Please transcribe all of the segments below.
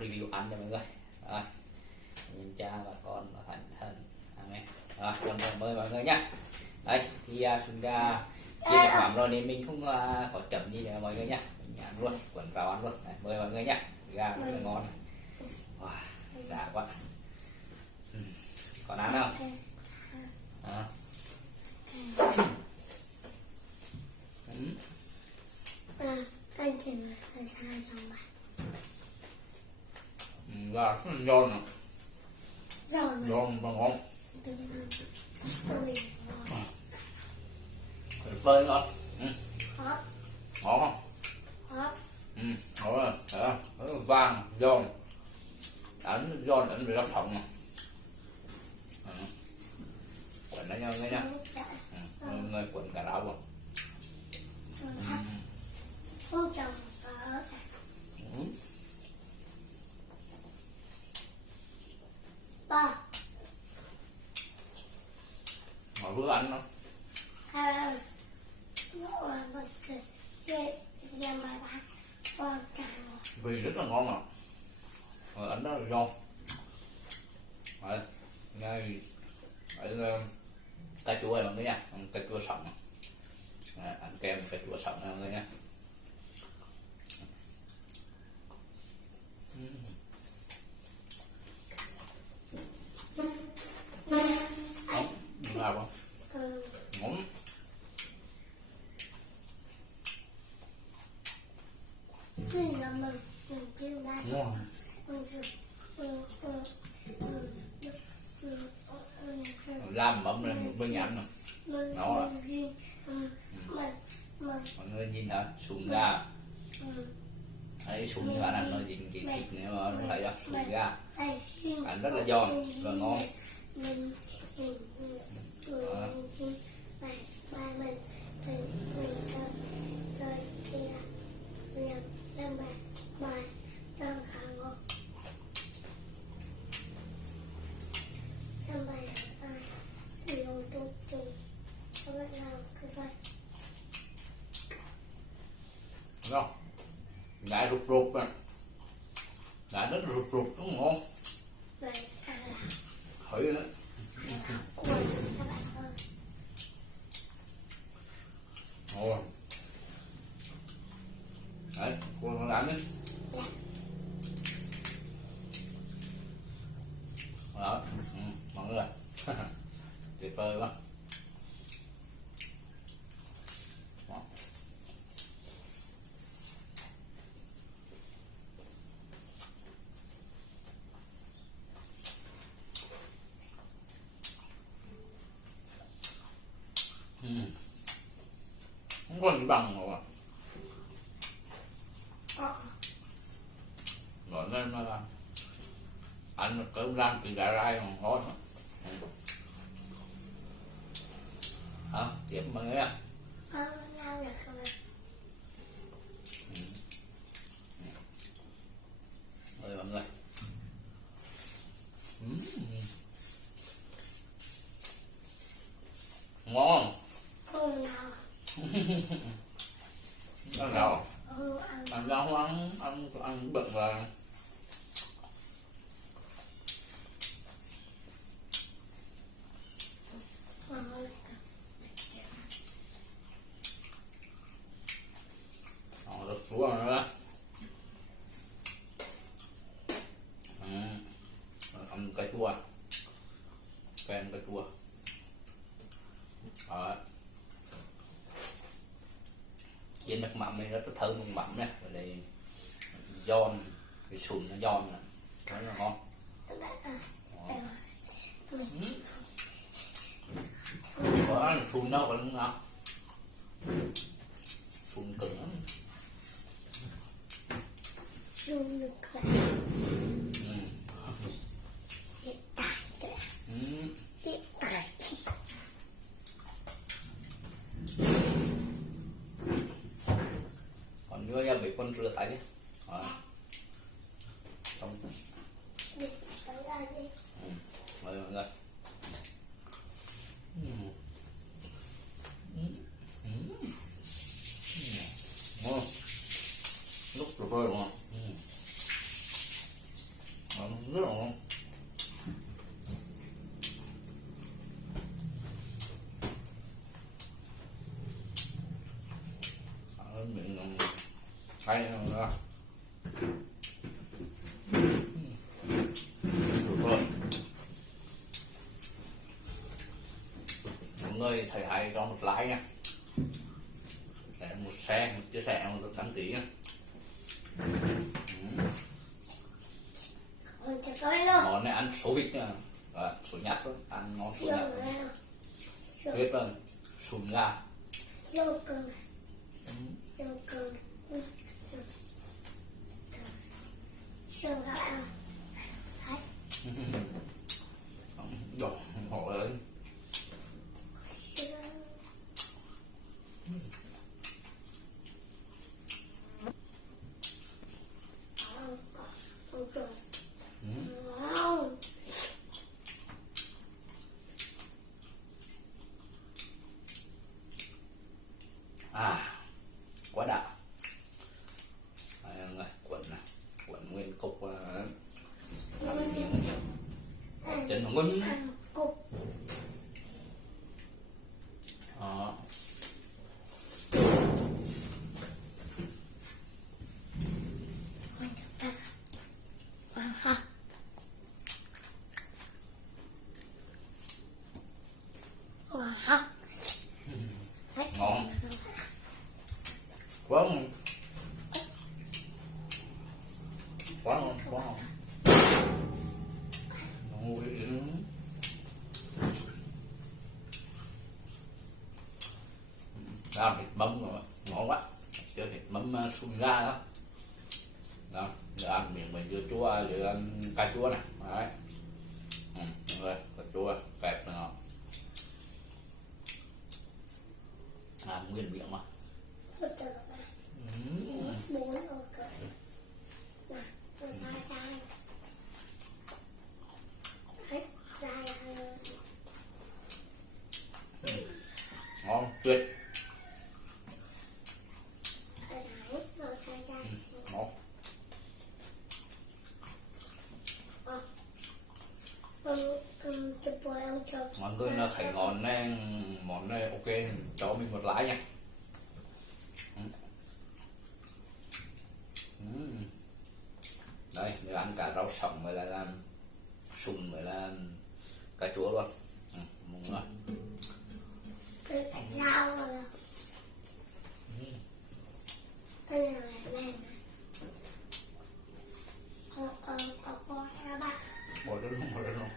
review ăn cho mọi người. Rồi, nhìn cha và con và thành thân amen. Rồi, con mời mọi người nhá. Đây thì chúng ta chia được mắm rồi nên mình không có chấm gì nữa mọi người nhá, mình ăn luôn, quần vào ăn luôn. Này, mời mọi người nhá, gà rất là ngon này. Wow, đã quá. Còn ăn không? Anh chỉ là sai không bạn? Gà rất là giòn nè, Giòn và ngon. Tôi Bơi ngon. hot Ngon không? hot Ngon rồi, thấy không? Vàng, giòn. Giòn đánh bị lóc thọng nè. Quẩn nó nhau nhá. Người quẩn cả rau rồi. không trồng ở ba Mà vừa ăn nó. hai một cái bài bạc con trắng Vì rất là ngon mà. Rồi ảnh đó là giòn. Đấy, ngay cà chua này mọi người nha, cà chua sống. Đấy, ăn kèm cà chua sống này mọi người nha. Ngon không? Ngon. Ngon. Làm mắm này bên nhãn nè. Nó là mọi người nhìn hả, sụn gà. Đấy, sụn gà ăn nó dính cái thịt này mà nó thấy không, sụn gà ăn rất là giòn và ngon. Đúng không? Gà rụt rụt nè, gà rất rụt rụt cũng ngon. Thử nữa. Ồ. Đấy, con ăn đi. Đó, mọi người. Tuyệt vời quá. Không có gì bằng rồi. Gọi lên mà ăn cơm rang từ gà rai còn ngon nữa. Tiếp mọi người ạ. Mời mọi người. Ngon. Ăn đâu? Ăn rau không ăn bận là rất chua nữa. Ăn cà chua, kem cà chua. Đó. Chiên nước mắm này rất là thơm nước mắm này, rồi đây giòn, cái sùn nó giòn này, rất là ngon. Có ăn sùn đâu còn ngon, sùn cứng lắm. Còn đưa ra bị con rửa tay đi. Xong. Mời mọi người. Ngon. Lúc rồi đúng không? rất là ngon. Miệng hay rồi. Mọi người thầy hãy cho một like nha, để một share, một chia sẻ, một đăng ký nha. Món này ăn số vịt nha, số nhát thôi, ăn ngon số nhát. Hết rồi, sùn gà. Đỏ hổ lớn. Quá đã. Quẩn này, quẩn nguyên cục chân nó ngân. Đó. Ngon quá ngon, quá ngon, quá ngon. Đó, thịt mắm ngon quá, chơi thịt mắm sùn ga đó. Đó, giờ ăn miệng mình vừa chua vừa ăn cà chua này, đấy. Rồi, cà chua kẹp nữa. Nguyên miệng mà. Ngon tuyệt. Ngon. Mọi người nó thấy ngon này, món này ok, cho mình một like nha. Đây, người ăn cả rau sống với lại là sùn với là cà chua luôn. Ngon rồi. Rau rồi. Đây là mẹ. Bỏ chân không, bỏ chân không.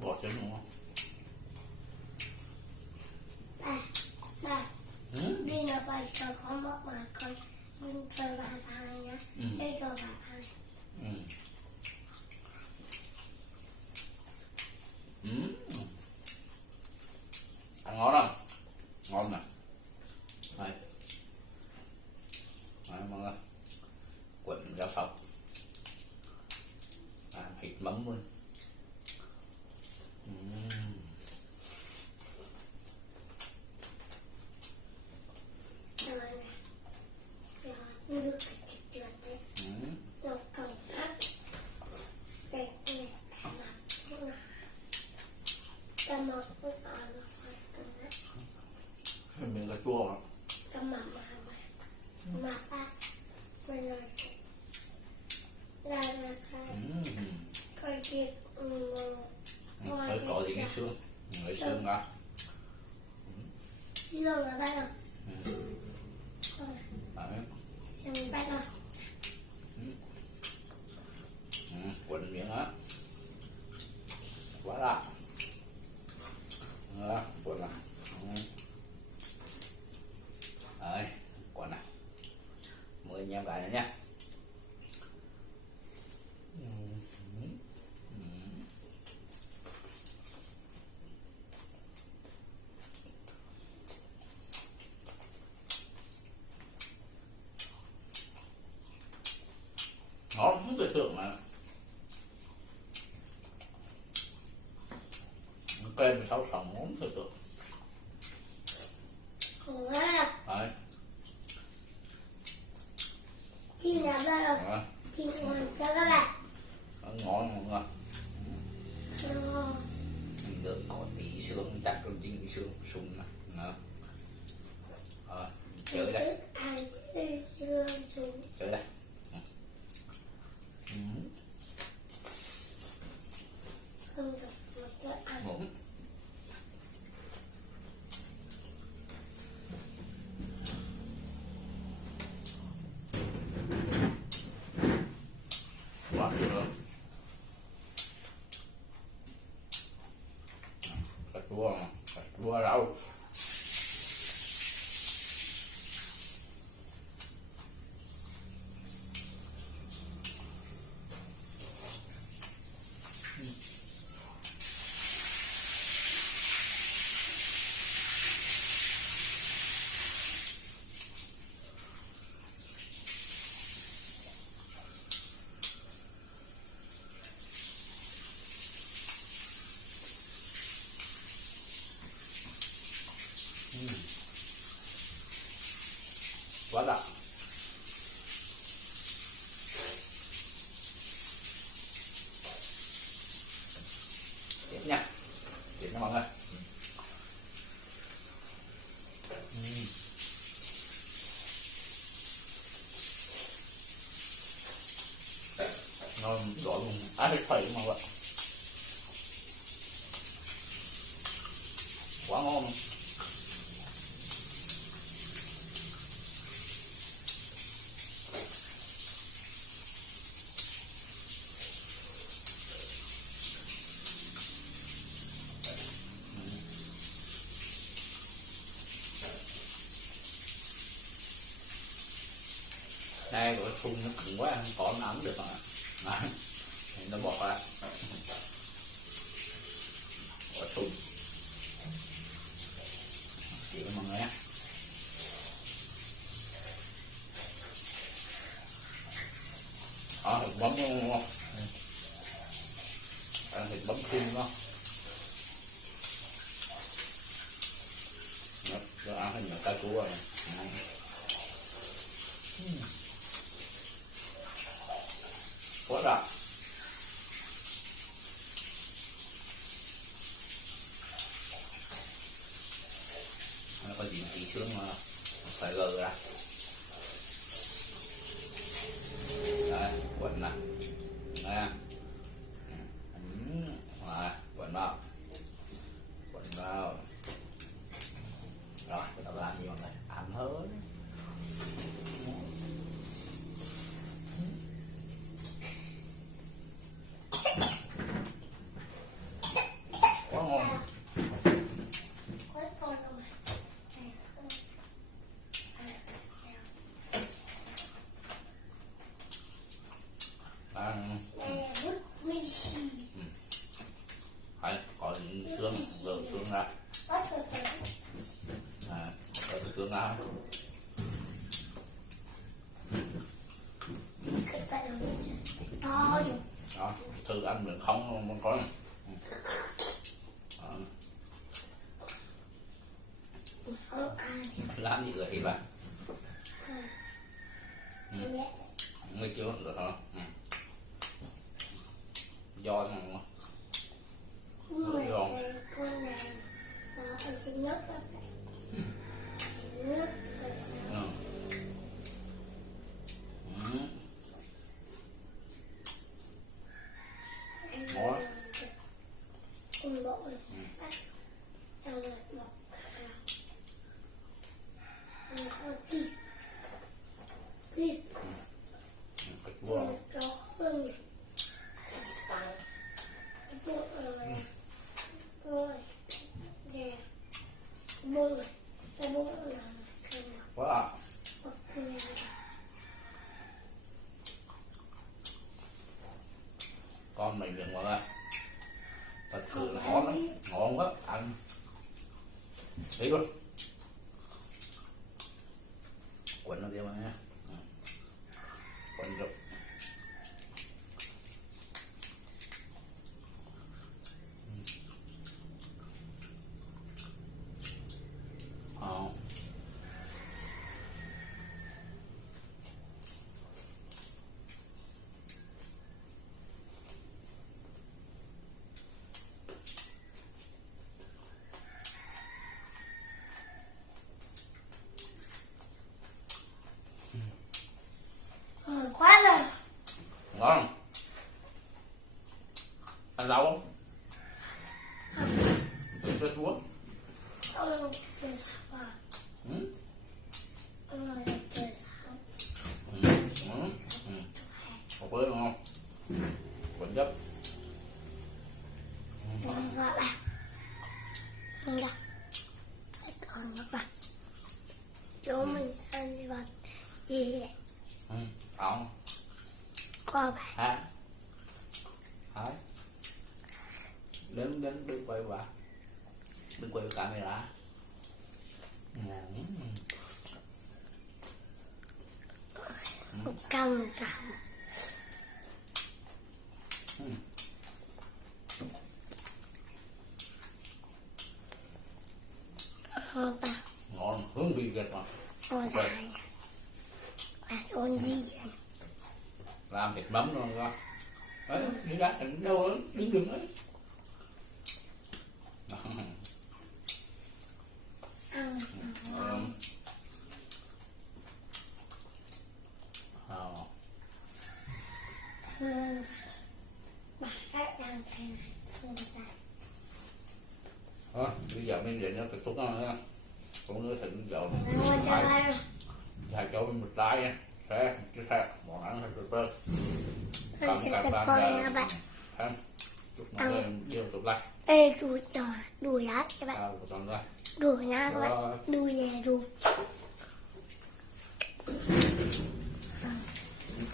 Bỏ chân không. Ba. Đi nào phải cho con mất mà con nhưng chơi bà thai nhá. Đây cho bà thai. Ăn ngon không? Ngon nè. Đây. Đấy mọi người. Quẩn rau sống. Thịt mắm luôn. Miếng cà chua mà. Hơi có gì cái xương, người xương ra. Xương là bắt đầu. Đấy. Xương bắt đầu. Quần miếng á. Quá đã. Quần này. Đấy, quần này. Mời anh em gái nữa nha. Ngon không tưởng tượng mà. Kem 6 sống không tưởng tượng. Đấy. Thì là bắt đầu. Thì ngon cho các bạn. Quá đậm. Tiếp nha, tiếp nha mọi người. Ngon gọi luôn, á hết thầy mà vậy. Quá ngon. Đây rồi thun nó cứng quá không có nó ấm được mà. Đấy. Thì nó bỏ ra. Bỏ thun. Chịu mọi người nhé. Đó, thịt bấm luôn không? Ăn thịt bấm thun không? Rồi ăn hình cà chua rồi. Quá đậm. Nó có gì tí xương mà phải gờ ra. Đấy, quẩn nè. Đây. Rồi, quẩn vào. Quẩn vào. Rồi, bắt đầu làm gì mọi người? Ăn thôi. Quá ngon. Ăn. Phải có những xương, gỡ xương ra. Gỡ xương ra. Đó, thử ăn mình không có. Làm gì gửi bạn? Người chưa được hả? Do thằng con này nó ở trên nước đó. Nước. Đó. Con bộ này. Ăn rồi bọc. Thịt. Thịt. Thịt bò. Đó hơn. Rồi. Nè. Bông này. Cái bông là Quá ạ. Con mình đừng mọi người. Thật sự là ngon lắm. Ngon quá. Ăn. Đi luôn. Quấn nó kia mà nha. Quấn rụng. quá rồi. Ngon. Ăn rau không? Tôi cho chúa. Ông trời sao à? Ông trời sao? Một bữa đúng không? Quẩn chấp. Vâng vợ bạn. Không đâu. Còn các bạn. Chỗ mình ăn vật gì vậy? Ổng. Qua bạn. Hả? Hả? Đừng quay vào. Đừng quay vào camera. Cầm. Ba. rồi ôn gì vậy? làm thịt mắm luôn coi đấy đi ra đừng đâu đó đứng đừng ấy Bà các đang thay này không thôi bây giờ mình để nó phải tốt nữa cũng nữa thì dầu phải hai chỗ mình một trái nha sẽ món ăn hơi từ từ mình sẽ tập coi nha bạn. chúc mọi người yêu tục like Ê đùi nhỏ đùi á các bạn, chào toàn ra đùi nha các bạn, đùi nè đùi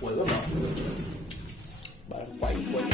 quậy quá mà bạn quậy